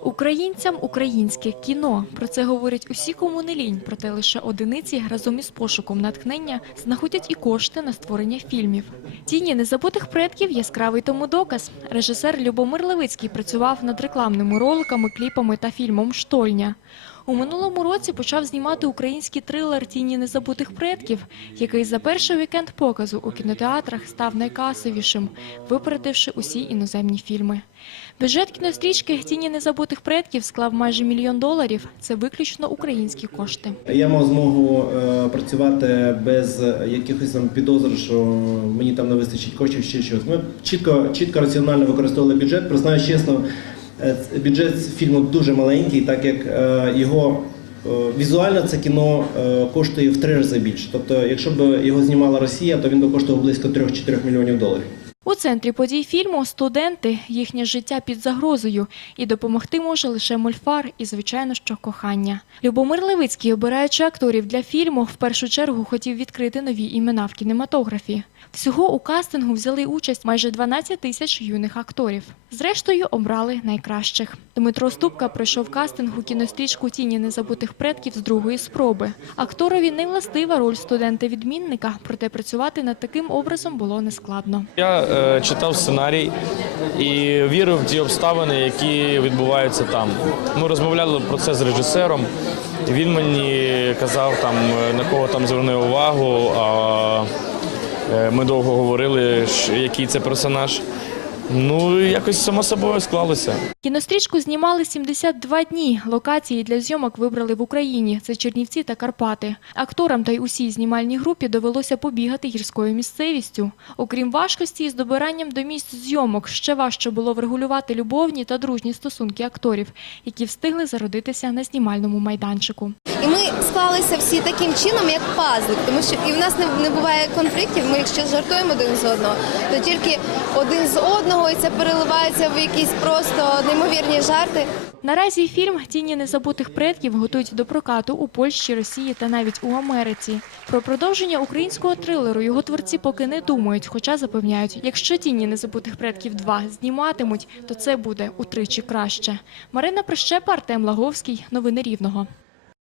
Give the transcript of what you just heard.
Українцям українське кіно. Про це говорять усі, кому не лінь. Проте лише одиниці разом із пошуком натхнення знаходять і кошти на створення фільмів. Тіні незабутих предків яскравий тому доказ. Режисер Любомир Левицький працював над рекламними роликами, кліпами та фільмом Штольня. У минулому році почав знімати український трилер Тіні незабутих предків, який за перший вікенд показу у кінотеатрах став найкасовішим, випередивши усі іноземні фільми. Бюджет кінострічки Тіні незабутих предків склав майже мільйон доларів. Це виключно українські кошти. Я мав змогу е, працювати без якихось там підозр, що мені там не вистачить коштів чи щось. Ми чітко, чітко раціонально використовували бюджет. Признаю чесно, бюджет фільму дуже маленький, так як е, його е, візуально це кіно е, коштує в три рази більше. Тобто, якщо б його знімала Росія, то він би коштував близько 3-4 мільйонів доларів. У центрі подій фільму студенти, їхнє життя під загрозою, і допомогти може лише мольфар і, звичайно, що кохання. Любомир Левицький, обираючи акторів для фільму, в першу чергу хотів відкрити нові імена в кінематографі. Всього у кастингу взяли участь майже 12 тисяч юних акторів. Зрештою, обрали найкращих. Дмитро Ступка пройшов кастинг у кінострічку Тіні незабутих предків з другої спроби. Акторові не властива роль студента-відмінника, проте працювати над таким образом було нескладно. Я е, читав сценарій і вірив в ті обставини, які відбуваються там. Ми розмовляли про це з режисером. Він мені казав, там, е, на кого там зверни увагу. А е, ми довго говорили, який це персонаж. Ну, якось само собою склалося. Кінострічку знімали 72 дні. Локації для зйомок вибрали в Україні. Це Чернівці та Карпати. Акторам та й усій знімальній групі довелося побігати гірською місцевістю. Окрім важкості із добиранням до місць зйомок, ще важче було врегулювати любовні та дружні стосунки акторів, які встигли зародитися на знімальному майданчику. І ми склалися всі таким чином, як пазлик, тому що і в нас не, не буває конфліктів. Ми якщо жартуємо один з одного, то тільки один з одного, і це переливається в якісь просто неймовірні жарти. Наразі фільм Тіні незабутих предків готують до прокату у Польщі, Росії та навіть у Америці. Про продовження українського трилеру його творці поки не думають, хоча запевняють, якщо тіні незабутих предків 2 зніматимуть, то це буде утричі краще. Марина Прищепа, Артем Лаговський. Новини Рівного.